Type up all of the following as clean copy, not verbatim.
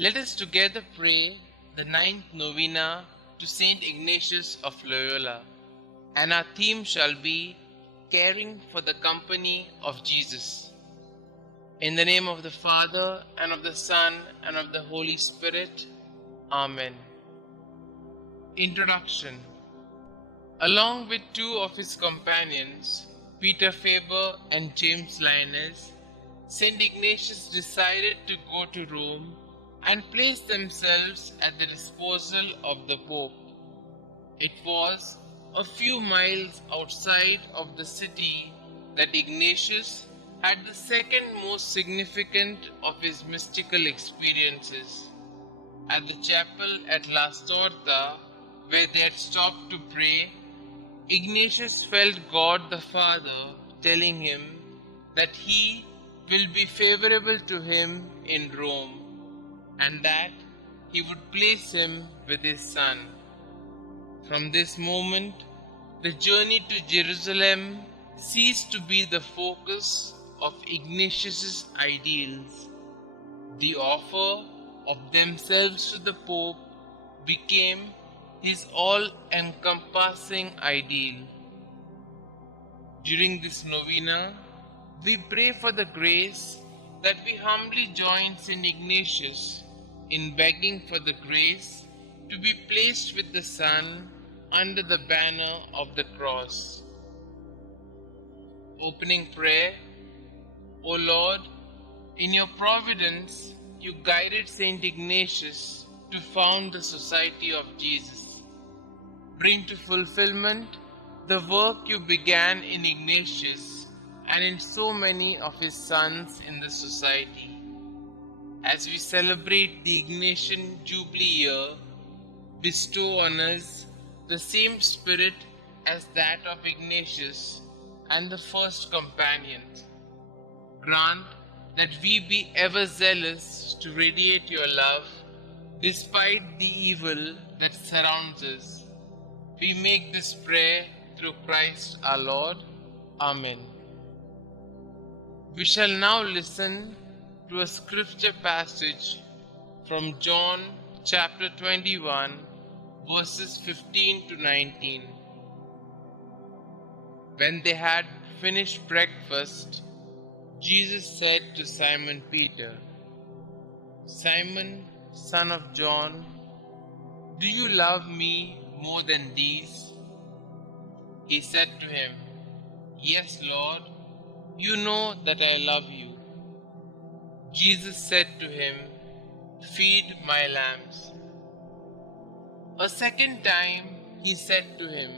Let us together pray the ninth Novena to St Ignatius of Loyola, and our theme shall be Caring for the Company of Jesus. In the name of the Father, and of the Son, and of the Holy Spirit. Amen. Introduction. Along with two of his companions, Peter Faber and James Linus, St Ignatius decided to go to Rome and place themselves at the disposal of the Pope. It was a few miles outside of the city that Ignatius had the second most significant of his mystical experiences. At the chapel at La Storta, where they had stopped to pray, Ignatius felt God the Father telling him that he will be favorable to him in Rome, and that he would place him with his son. From this moment, the journey to Jerusalem ceased to be the focus of Ignatius's ideals. The offer of themselves to the Pope became his all-encompassing ideal. During this novena, we pray for the grace that we humbly join St. Ignatius in begging for the grace to be placed with the Son under the banner of the cross. Opening prayer. O Lord, in your providence, you guided St. Ignatius to found the Society of Jesus. Bring to fulfillment the work you began in Ignatius and in so many of his sons in the Society. As we celebrate the Ignatian Jubilee year, bestow on us the same spirit as that of Ignatius and the first companions. Grant that we be ever zealous to radiate your love despite the evil that surrounds us. We make this prayer through Christ our Lord. Amen. We shall now listen to a scripture passage from John chapter 21, verses 15 to 19. When they had finished breakfast, Jesus said to Simon Peter, "Simon, son of John, do you love me more than these?" He said to him, "Yes, Lord, you know that I love you." Jesus said to him, "Feed my lambs." A second time he said to him,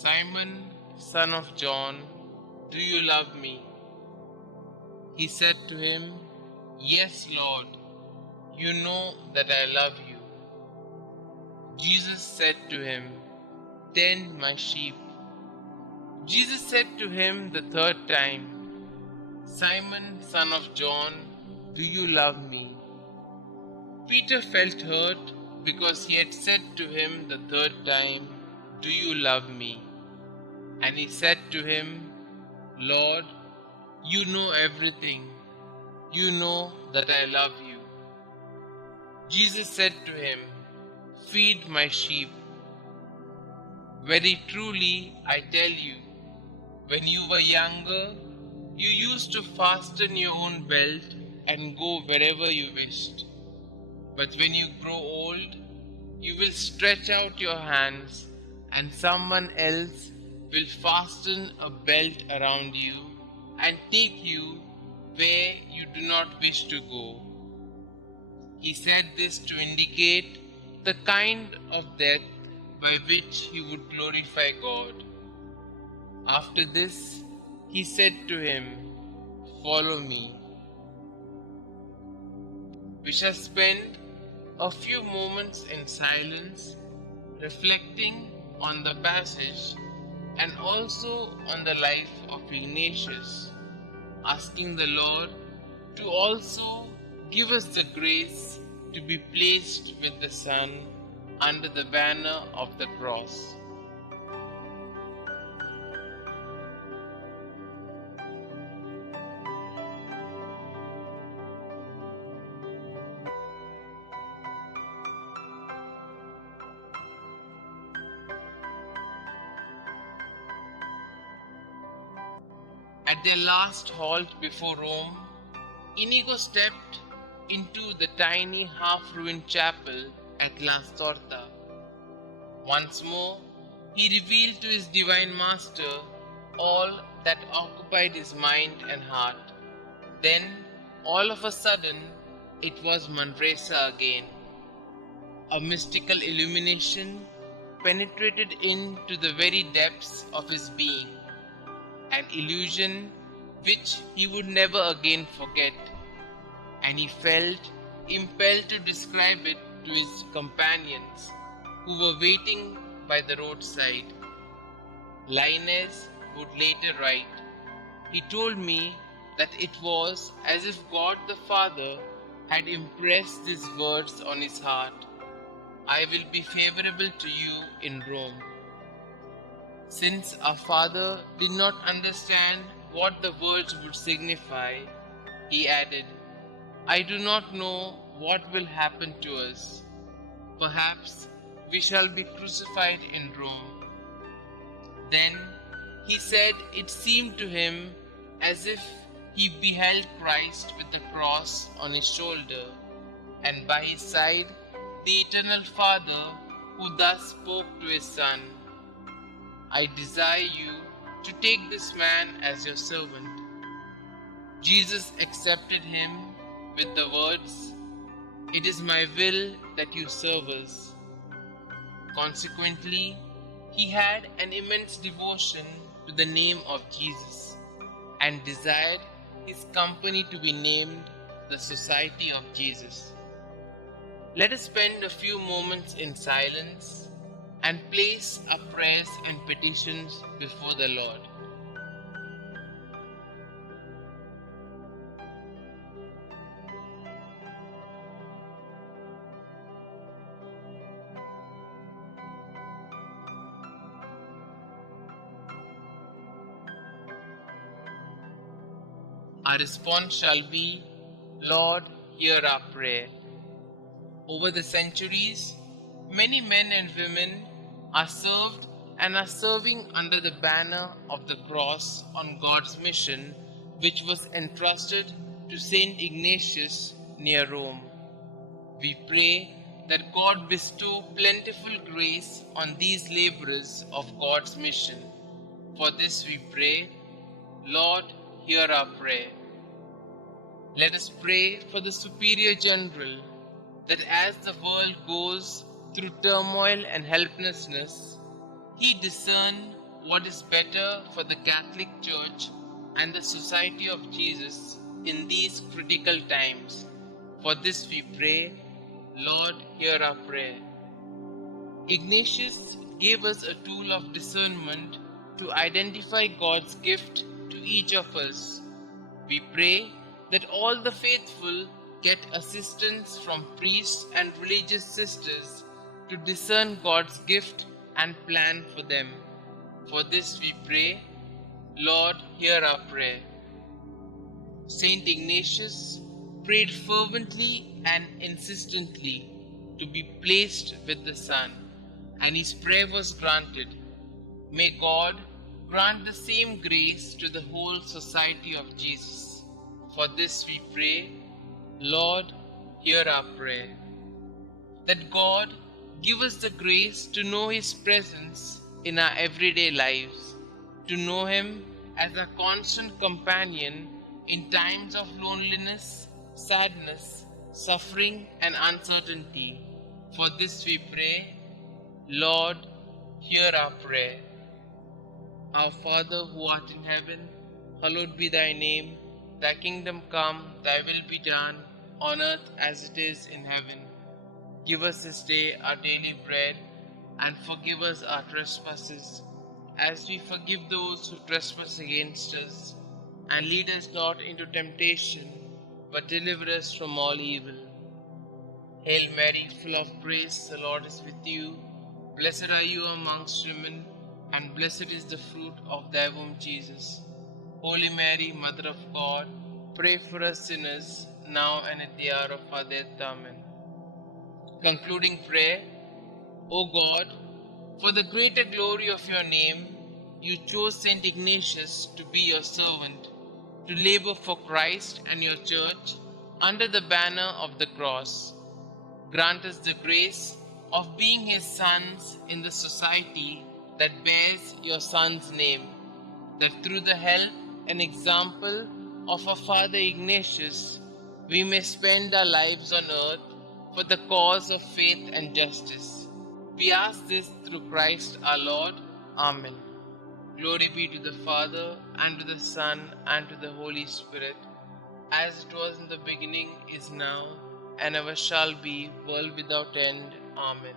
"Simon, son of John, do you love me?" He said to him, "Yes, Lord, you know that I love you." Jesus said to him, "Tend my sheep." Jesus said to him the third time, "Simon, son of John, do you love me?" Peter felt hurt because he had said to him the third time, "Do you love me?" And he said to him, "Lord, you know everything. You know that I love you." Jesus said to him, "Feed my sheep. Very truly I tell you, when you were younger, you used to fasten your own belt and go wherever you wished. But when you grow old, you will stretch out your hands, and someone else will fasten a belt around you and take you where you do not wish to go." He said this to indicate the kind of death by which he would glorify God. After this, he said to him, "Follow me." We shall spend a few moments in silence, reflecting on the passage and also on the life of Ignatius, asking the Lord to also give us the grace to be placed with the Son under the banner of the cross. At their last halt before Rome, Inigo stepped into the tiny half-ruined chapel at La Storta. Once more, he revealed to his divine master all that occupied his mind and heart. Then, all of a sudden, it was Manresa again. A mystical illumination penetrated into the very depths of his being, an illusion which he would never again forget, and he felt impelled to describe it to his companions who were waiting by the roadside. Linus would later write, "He told me that it was as if God the Father had impressed these words on his heart: 'I will be favorable to you in Rome.'" Since our father did not understand what the words would signify, he added, "I do not know what will happen to us. Perhaps we shall be crucified in Rome." Then he said it seemed to him as if he beheld Christ with the cross on his shoulder, and by his side the eternal Father, who thus spoke to his Son, "I desire you to take this man as your servant." Jesus accepted him with the words, "It is my will that you serve us." Consequently, he had an immense devotion to the name of Jesus and desired his company to be named the Society of Jesus. Let us spend a few moments in silence and place our prayers and petitions before the Lord. Our response shall be, "Lord, hear our prayer." Over the centuries, many men and women are served and are serving under the banner of the cross on God's mission, which was entrusted to St Ignatius near Rome. We pray that God bestow plentiful grace on these laborers of God's mission. For this we pray, Lord, hear our prayer. Let us pray for the Superior General, that as the world goes through turmoil and helplessness, he discern what is better for the Catholic Church and the Society of Jesus in these critical times. For this we pray, Lord, hear our prayer. Ignatius gave us a tool of discernment to identify God's gift to each of us. We pray that all the faithful get assistance from priests and religious sisters to discern God's gift and plan for them. For this we pray, Lord, hear our prayer. St Ignatius prayed fervently and insistently to be placed with the Son, and his prayer was granted. May God grant the same grace to the whole Society of Jesus. For this we pray, Lord, hear our prayer. That God give us the grace to know His presence in our everyday lives, to know Him as a constant companion in times of loneliness, sadness, suffering, and uncertainty. For this we pray, Lord, hear our prayer. Our Father who art in heaven, hallowed be thy name. Thy kingdom come, thy will be done, on earth as it is in heaven. Give us this day our daily bread, and forgive us our trespasses, as we forgive those who trespass against us. And lead us not into temptation, but deliver us from all evil. Hail Mary, full of grace, the Lord is with you. Blessed are you amongst women, and blessed is the fruit of thy womb, Jesus. Holy Mary, Mother of God, pray for us sinners, now and at the hour of our death. Amen. Concluding prayer. O God, for the greater glory of your name, you chose St Ignatius to be your servant, to labor for Christ and your church under the banner of the cross. Grant us the grace of being his sons in the society that bears your son's name, that through the help and example of our Father Ignatius, we may spend our lives on earth for the cause of faith and justice. We ask this through Christ our Lord. Amen. Glory be to the Father, and to the Son, and to the Holy Spirit, as it was in the beginning, is now, and ever shall be, world without end. Amen.